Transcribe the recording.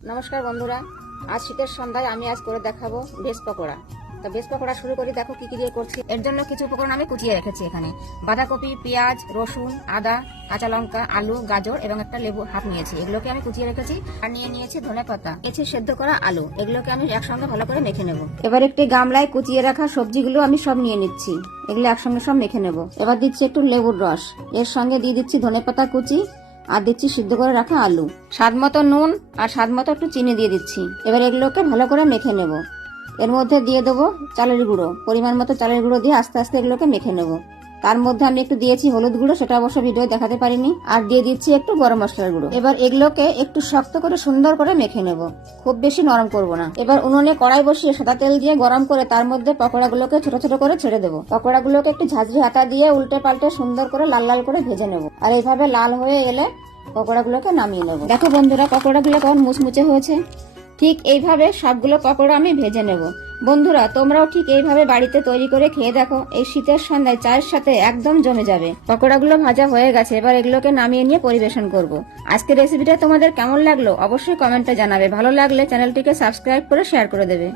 নমস্কার বন্ধুরা, আজ শীতের সন্ধ্যায় আমি আজ করে দেখাবো ভেজ পকোড়া। তো ভেজ পকোড়া শুরু করি। দেখো কি কি দিয়ে করছি। এর জন্য কিছু উপকরণ আমি কুচিয়ে রেখেছি। এখানে বাঁধাকপি, পেঁয়াজ, রসুন, আদা, কাঁচা লঙ্কা, আলু, গাজর এবং একটা লেবু হাফ নিয়েছি। এগুলোকে আমি কুচিয়ে রেখেছি। আর নিয়ে নিয়েছি ধনে পাতা, নিয়েছি সেদ্ধ করা আলু। এগুলোকে আমি একসঙ্গে ভালো করে মেখে নেব। এবার একটি গামলায় কুচিয়ে রাখা সবজিগুলো আমি সব নিয়ে নিচ্ছি। এগুলো একসঙ্গে সব মেখে নেব। এবার দিচ্ছি একটু লেবুর রস, এর সঙ্গে দিয়ে দিচ্ছি ধনে পাতা কুচি, আর দিচ্ছি সিদ্ধ করে রাখা আলু, স্বাদ মতো নুন আর স্বাদ মতো একটু চিনি দিয়ে দিচ্ছি। এবার এগুলোকে ভালো করে মেখে নেব। এর মধ্যে দিয়ে দেবো চালের গুঁড়ো, পরিমাণ মতো চালের গুঁড়ো দিয়ে আস্তে আস্তে এগুলোকে মেখে নেব। তার মধ্যে আমি একটু দিয়েছি হলুদ গুঁড়ো, সেটা অবশ্য ভিডিও দেখাতে পারিনি। আর দিয়ে দিচ্ছি একটু গরম মশলার গুঁড়ো। এবার এগুলোকে একটু শক্ত করে সুন্দর করে মেখে নেব, খুব বেশি নরম করব না। এবার উনুনে কড়াই বসিয়ে সাদা তেল দিয়ে গরম করে তার মধ্যে পকোড়াগুলোকে ছোট ছোট করে ছেড়ে দেবো। পকোড়াগুলোকে একটু ঝাঁঝরি আটা দিয়ে উল্টে পাল্টে সুন্দর করে লাল লাল করে ভেজে নেব। আর এইভাবে লাল হয়ে এলে পকোড়াগুলোকে নামিয়ে নেব। দেখো বন্ধুরা, পকোড়াগুলো কেমন মুচমুচে হয়েছে। ঠিক এইভাবে সবগুলো পকোড়া আমি ভেজে নেব। বন্ধুরা, তোমরাও ঠিক এইভাবে বাড়িতে তৈরি করে খেয়ে দেখো। এই শীতের সন্ধ্যায় চায়ের সাথে একদম জমে যাবে। পকোড়াগুলো ভাজা হয়ে গেছে, এবার এগুলোকে নামিয়ে নিয়ে পরিবেশন করব। আজকের রেসিপিটা তোমাদের কেমন লাগলো অবশ্যই কমেন্টে জানাবে। ভালো লাগলে চ্যানেলটিকে সাবস্ক্রাইব করে শেয়ার করে দেবে।